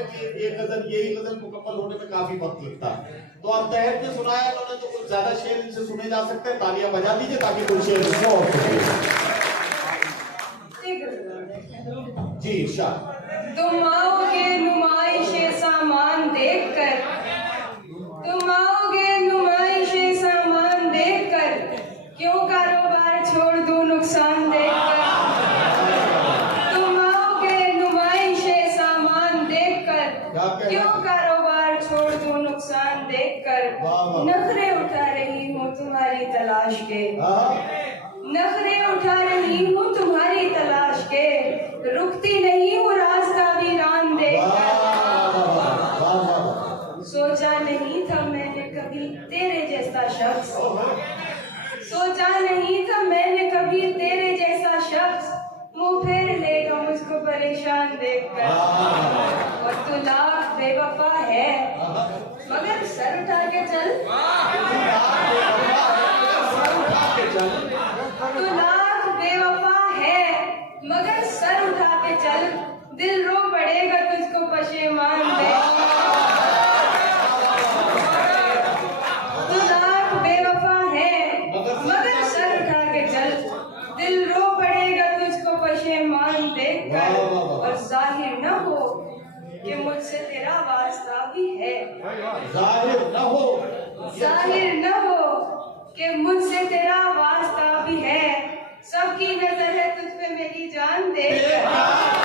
हैं कि एक गजल, यही गजल मुकम्मल होने में काफी वक्त लगता है, तो आप तहत ने सुनाया उन्होंने, तो कुछ ज्यादा शेर इनसे सुने जा सकते हैं। तालियां बजा दीजिए ताकि कोई शेर इसको और जी इरशाद। तुम आओगे नुमाइशे सामान देखकर, तुम आओगे नुमाइशे सामान देखकर, क्यों कारोबार छोड़ दूं नुकसान देखकर। तुम आओगे नुमाइशे सामान देखकर, क्यों कारोबार छोड़ दूं नुकसान देखकर। नखरे उठा रही हूँ तुम्हारी तलाश के, नखरे उठा रही हूँ तुम्हारी तलाश के, रुकती नहीं हूँ रास्ता वीरान देखकर। सोचा नहीं था मैंने कभी तेरे जैसा शख्स, सोचा नहीं था मैंने कभी तेरे जैसा शख्स, मुंह फेर लेगा मुझको परेशान देखकर। और तू लाख बेवफा है मगर सर उठा के चल, तू लाख बेवफा है मगर सर उठा के चल, दिल रो पड़ेगा तुझको पशेमान देख। तू लाख बेवफा है मगर सर उठा के चल, दिल रो पड़ेगा तुझको पशेमान देखकर। और जाहिर न हो कि मुझसे तेरा वास्ता भी है, जाहिर न हो, जाहिर न हो कि मुझसे तेरा वास्ता भी है। सबकी नजर है तुझ पे मेरी जान देखकर।